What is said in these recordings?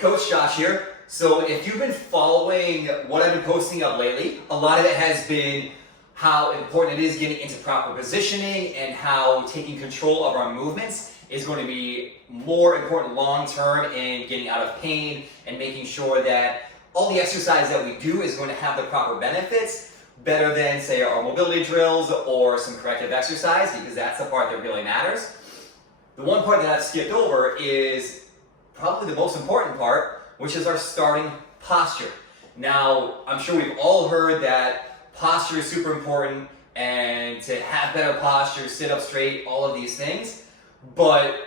Coach Josh here. So if you've been following what I've been posting up lately, a lot of it has been how important it is getting into proper positioning and how taking control of our movements is going to be more important long-term in getting out of pain and making sure that all the exercise that we do is going to have the proper benefits, better than, say, our mobility drills or some corrective exercise, because that's the part that really matters. The one part that I've skipped over is probably the most important part, which is our starting posture. Now, I'm sure we've all heard that posture is super important, and to have better posture, sit up straight, all of these things. But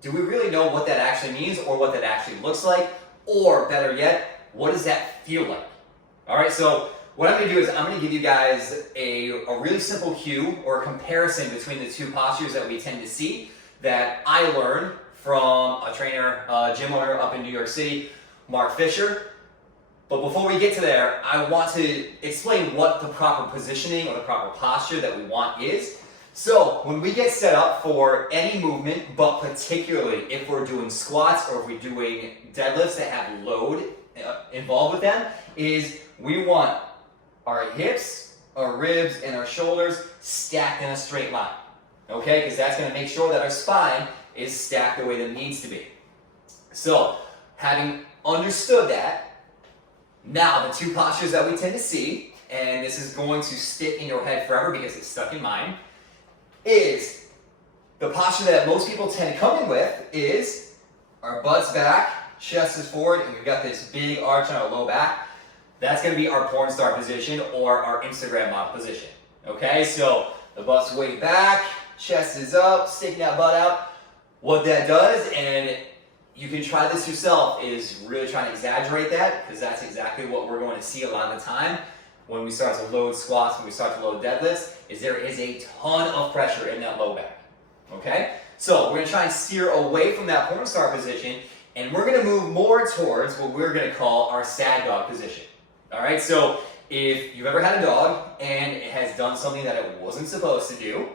do we really know what that actually means or what that actually looks like? Or better yet, what does that feel like? All right, so what I'm gonna do is I'm gonna give you guys a really simple cue or a comparison between the two postures that we tend to see that I learned from a trainer, gym owner up in New York City, Mark Fisher. But before we get to there, I want to explain what the proper positioning or the proper posture that we want is. So when we get set up for any movement, but particularly if we're doing squats or if we're doing deadlifts that have load involved with them, is we want our hips, our ribs, and our shoulders stacked in a straight line. Okay, because that's going to make sure that our spine is stacked the way that it needs to be. So having understood that, now the two postures that we tend to see, and this is going to stick in your head forever because it's stuck in mine, is the posture that most people tend to come in with is our butt's back, chest is forward, and we've got this big arch on our low back. That's going to be our porn star position or our Instagram model position. Okay, so the butt's way back, chest is up, sticking that butt out. What that does, and you can try this yourself, is really trying to exaggerate that, because that's exactly what we're going to see a lot of the time when we start to load squats, when we start to load deadlifts, is there is a ton of pressure in that low back. Okay? So we're going to try and steer away from that porn star position, and we're going to move more towards what we're going to call our sad dog position. All right? So if you've ever had a dog and it has done something that it wasn't supposed to do,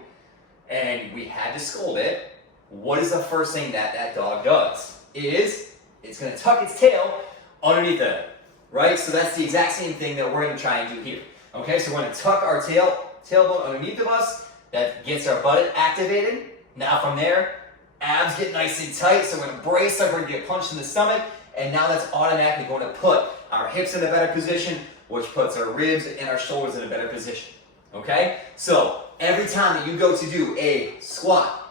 and we had to scold it, what is the first thing that that dog does? Is it's going to tuck its tail underneath it, right? So that's the exact same thing that we're going to try and do here. Okay, so we're going to tuck our tailbone underneath of us. That gets our butt activated. Now from there, abs get nice and tight, so we're going to brace like we're going to get punched in the stomach, and now that's automatically going to put our hips in a better position, which puts our ribs and our shoulders in a better position. Okay, so every time that you go to do a squat,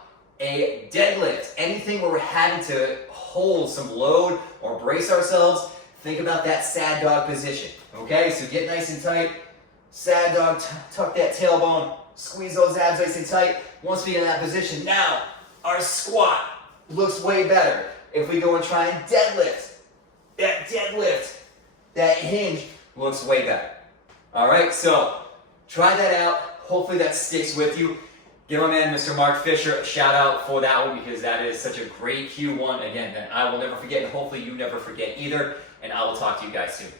a deadlift, anything where we're having to hold some load or brace ourselves, think about that sad dog position. Okay, so get nice and tight, sad dog, tuck that tailbone, squeeze those abs nice and tight. Once we get in that position, now our squat looks way better. If we go and try and deadlift, that hinge looks way better. All right, so try that out. Hopefully that sticks with you. Give my man, Mr. Mark Fisher, a shout out for that one, because that is such a great Q1, again, that I will never forget, and hopefully you never forget either, and I will talk to you guys soon.